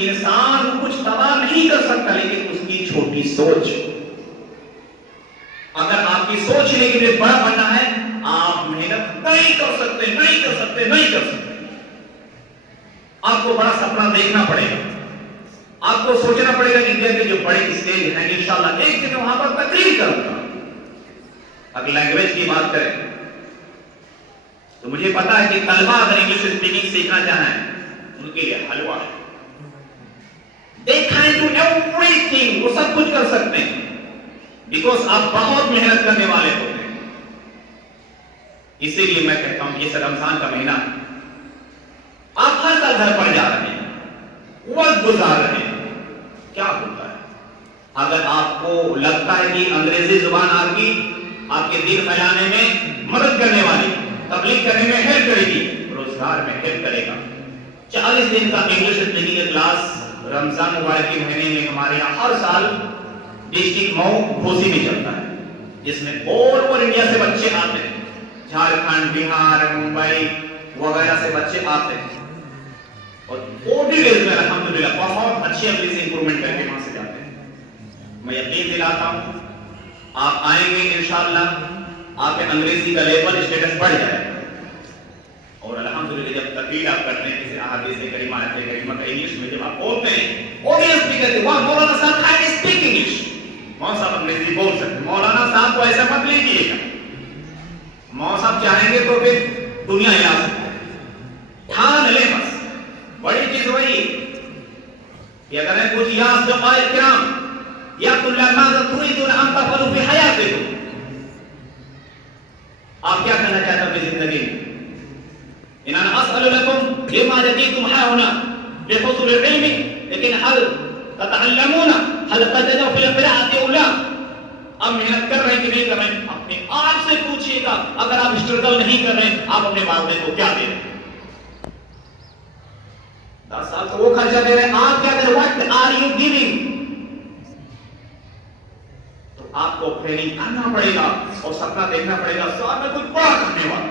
انسان کچھ تباہ نہیں کر سکتا لیکن اس کی چھوٹی سوچ. اگر آپ کی سوچ ہے کہ بڑا بننا ہے, آپ محنت نہیں کر سکتے. آپ کو بڑا سپنا دیکھنا پڑے گا. آپ کو سوچنا پڑے گا کہ انڈیا کے جو بڑے اسٹیج ہیں انشاءاللہ ایک دن وہاں پر تقریر کروں گا. اگر لینگویج کی بات کریں تو مجھے پتا ہے کہ طلبہ اگر انگلش اسپیکنگ سیکھنا چاہیں ان کے لیے حلوہ ہے. They can do everything. وہ سب کچھ کر سکتے ہیں بیکاز آپ بہت محنت کرنے والے ہوتے ہیں. اسی لیے میں کہتا ہوں یہ رمضان کا مہینہ ہے. آپ ہر سال گھر پر جا رہے ہیں, وقت گزار رہے ہیں. کیا ہوتا ہے اگر آپ کو لگتا ہے کہ انگریزی زبان آپ کے دین پھیلانے میں مدد کرنے والی, تبلیغ کرنے میں ہیلپ کرے گی, روزگار میں ہیلپ کرے گا. 40 دن کا انگلش اسپیکنگ کلاس رمضان مبارک کے مہینے میں ہمارے یہاں ہر سال ڈسٹرکٹ مئو گھوسی میں چلتا ہے, جس میں آل اوور انڈیا سے بچے آتے ہیں. جھارکھنڈ, بہار, ممبئی وغیرہ سے بچے آتے ہیں اور 40 ڈیز میں الحمدللہ بہت اچھی اپنی سے امپرومنٹ کر کے وہاں سے جاتے ہیں. میں یقین دلاتا ہوں آپ آئیں گے انشاءاللہ آپ کے انگریزی کا لیول اسٹیٹس بڑھ جائے گا. اور الحمدللہ جب تقریر آپ کرتے ہیں کسی احادیث کریمہ آیت کریمہ کا انگلش میں جب آپ بولتے ہیں آڈینس بھی کہتے ہیں واہ مولانا صاحب کین اسپیک انگلش. مولانا صاحب انگریزی بول سکتے ہیں. مولانا صاحب کو ایسا مت لیجیے گا, مولانا صاحب چاہیں گے تو پھر دنیا ہلا سکتے ہیں. ٹھان لیں بس. بڑی چیز وہی کہ اگر ہے کچھ یا اصدقاء کرام یا طلاب ماذا تريدون ان تفعلوا في حياتكم, آپ کیا کرنا چاہتے ہیں اپنی زندگی میں. ان انا اسال لكم لما جئتم هنا بحصول العلم لیکن هل تتعلمون هل تجدوا في القراءة او لا. اب محنت کر رہے ہیں کہ نہیں کر رہے ہیں اپنے آپ سے پوچھئے گا. اگر آپ اسٹرگل نہیں کر رہے ہیں آپ اپنے والدین کو کیا دے رہے ہیں. 10 سال تو وہ خرچہ دے رہے ہیں, آپ کیا دے رہے ہیں. what are you giving. تو آپ کو ٹریننگ کرنا پڑے گا اور سپنا دیکھنا پڑے گا ساتھ میں کچھ بڑا کرنے والا.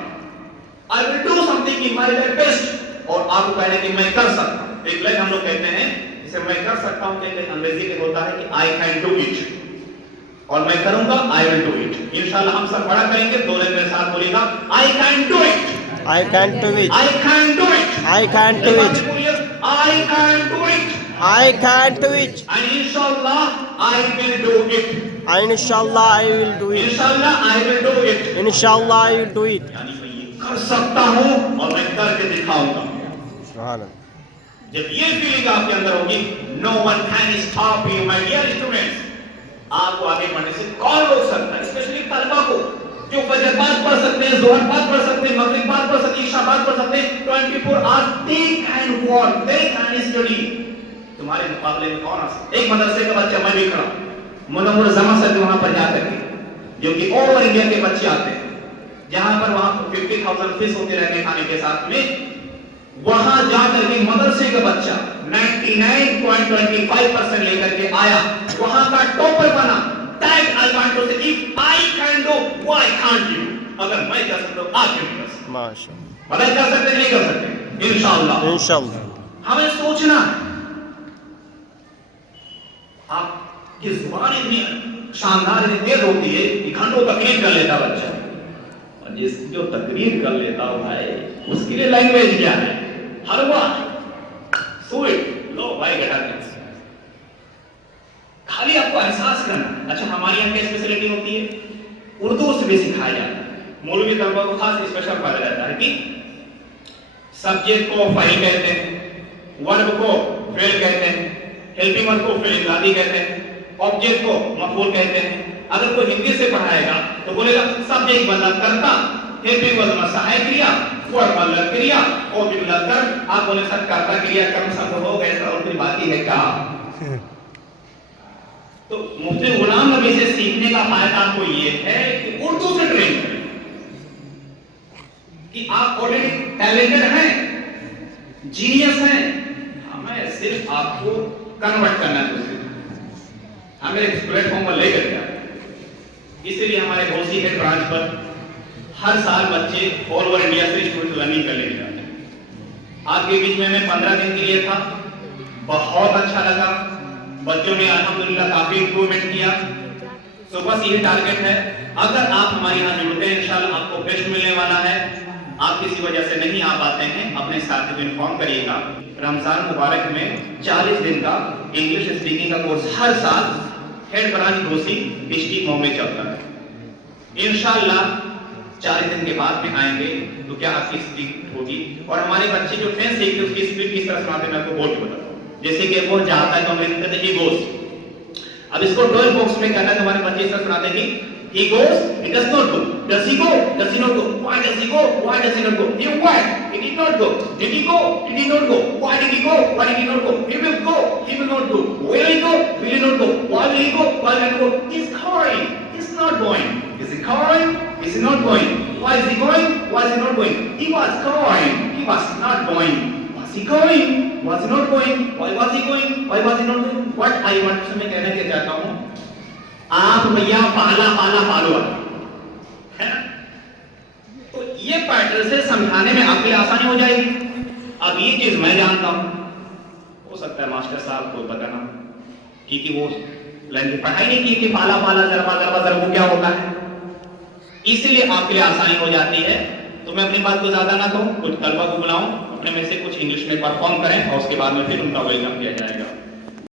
I will do something in my best. اور آپ کو کہنا کہ میں کر سکتا ہوں. ایک لائن ہم لوگ کہتے ہیں جسے میں کر سکتا ہوں کہ انگریزی میں ہوتا ہے کہ I can do it, اور میں کروں گا I will do it. انشاءاللہ ہم سب بڑا کریں گے. دو لائن میرے ساتھ بولیے گا I can do it. I can do it. I can do it. I can do it. I can do it. I can do it. And inshallah I will do it. Inshallah I will do it. Inshallah I will do it. Inshallah I will do it. یعنی میں یہ کر سکتا ہوں اور میں کر کے دکھاؤں گا. سبحان اللہ. جب یہ فیلنگ آپ کے اندر ہوگی no one can stop you my dear students. آپ کو آگے بڑھنے سے کون روک سکتا ہے, اسپیشلی طلبہ کو جو فجر بعد پڑھ سکتے ہیں, ظہر بعد پڑھ سکتے ہیں, مغرب بعد پڑھ سکتے ہیں, عشاء بعد پڑھ سکتے ہیں. 24 hours they can work, they can study. تمہارے مقابلے میں کون آ سکتا ہے. ایک مدرسے کا بچہ میں بھی کھڑا منور زمان سے وہاں پر جا کر کے جو کہ اوور انڈیا کے بچے آتے ہیں جہاں پر وہاں 50,000 فیس ہوتے رہنے کھانے کے ساتھ میں, وہاں جا کر کے مدرسے کا بچہ 99.25% لے کر کے آیا, وہاں کا ٹاپر بنا. That I want to say, if I can do, why can't you? اگر میں کر سکتا ہوں آپ کیوں نہیں کر سکتے. ماشاءاللہ. مدد کر سکتے نہیں کر سکتے. انشاءاللہ انشاءاللہ. ہمیں سوچنا ہے. آپ کی زبان اتنی شاندار اتنی تیز ہوتی ہے کہ گھنٹوں تقریر کر لیتا بچہ, اور جس جو تقریر کر لیتا ہوا ہے اس کے لیے لینگویج کیا ہے, حلوہ سویٹ. لو بھائی بیٹا خالی آپ کو احساس کرنا. اچھا ہماری یہاں کی اسپیشلٹی ہوتی ہے اردو سے بھی سکھایا جاتا ہے. مولوی طلبہ کو خاص اسپیشل پڑھایا جاتا ہے کہ سبجیکٹ کو فاعل کہتے ہیں, ورب کو فعل کہتے ہیں, ہیلپنگ ورب کو فعل ذاتی کہتے ہیں, آبجیکٹ کو مفعول کہتے ہیں. اگر کوئی ہندی سے پڑھائے گا تو بولے گا سبجیکٹ مطلب کرتا, ہیلپنگ ورب مطلب سہایک کریا, ورب مطلب کریا, آبجیکٹ مطلب کر. آپ بولے سر کرتا کریا کم سب ہو گئے اور پھر باقی ہے کیا. تو مفتی غلام نبی سے سیکھنے کا فائدہ آپ کو یہ ہے کہ اردو سے ٹرین کریں کہ آپ آلریڈی ٹیلنٹڈ ہیں, جینیس ہیں, ہمیں صرف آپ کو کنورٹ کرنا ہے. ہمیں ایک پلیٹ فارم پر لے کر جائیں. اسی لیے ہمارے گھوسی ہیڈ برانچ پر ہر سال بچے آل اوور انڈیا سے اسٹوڈنٹ لرننگ کرنے کے جاتے ہیں. آج کے بیچ میں 15 دن کے لیے تھا, بہت اچھا لگا, بچوں نے الحمدللہ کافی امپروومنٹ کیا. سو بس یہ ٹارگٹ ہے. اگر آپ ہمارے یہاں جڑتے ہیں انشاءاللہ آپ کو بیسٹ ملنے والا ہے. آپ کسی وجہ سے نہیں آ پاتے ہیں, اپنے ساتھی کو انفارم کریے گا. رمضان مبارک میں 40 دن کا انگلش اسپیکنگ کا کورس ہر سال ہیڈ برانچ گھوسی ڈسٹرکٹ مو میں چلتا ہے. انشاءاللہ 40 دن کے بعد میں آئیں گے تو کیا آپ کی اسپیڈ ہوگی, اور ہمارے بچے جو ٹرین سیکھتے اس کی اسپیڈ کس طرح سناتے ہیں میں آپ کو بول کے بتاتا ہوں. جیسے کہ وہ جاتا ہے تو ہم کہتے ہیں he goes. اب اس کو 12 باکس میں کرنا ہے تو ہمارے بچے اس طرح سناتے ہیں کہ he goes, he does not go. Does he go? Does he not go? Why does he go? Why does he not go? He went. He did not go. Did he go? He did not go. Why did he go? Why did he not go? He will go. He will not go. Will he go? Will he not go? Why will he go? Why will he not go? He's going. He's not going. Is he going? Is he not going? Why is he going? Why is he not going? He was going. He was not going. Was he going? Was he not going? Why was he going? Why was he not going? What I want to میں کہنا کیا چاہتا ہوں, آپ بھیا پالا پالو ہے نا, تو یہ پیٹرن سے سمجھانے میں آپ کے لیے آسانی ہو جائے گی. اب یہ چیز میں جانتا ہوں, ہو سکتا ہے ماسٹر صاحب کو بتانا کیونکہ وہ پڑھائی نہیں کی کہ پالا ضرب کیا ہوتا ہے, اسی لیے آپ کے لیے آسانی ہو جاتی ہے. تو میں اپنی بات کو زیادہ نہ کہوں, کچھ طلبہ کو بلاؤں, اپنے میں سے کچھ انگلش میں پرفارم کریں اور اس کے بعد میں پھر ان کا ویلکم کیا جائے گا.